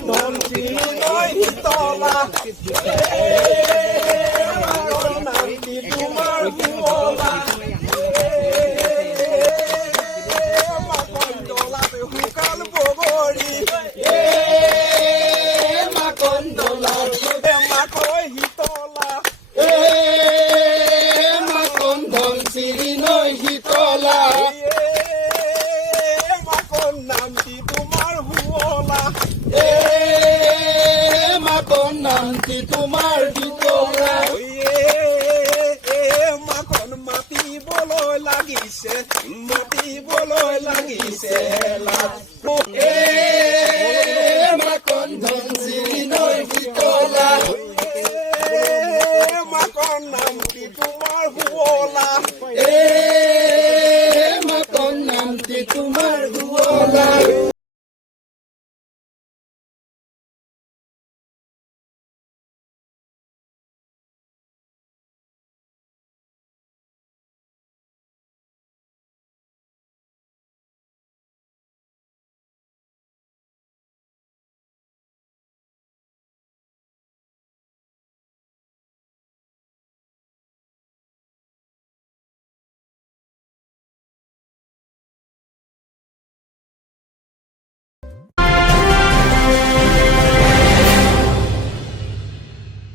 ধনশী নয় তলা নামটি তোমার হুলা মাখন দলাতে হুকাল বগরি মাখন দলাত মাকই হিতলা মাখন ধনশী নয় শীতলা মাখন নামটি তোমার হুলা মাখন নামটি তোমার শীতলা মাখন মাতিবলৈ লাগিছে মাতিবলৈ লাগিছে মাখন ধনশী নয় শীতলা মাখন নামটি তোমাৰ হুৱলা মাখন নামটি তোমাৰ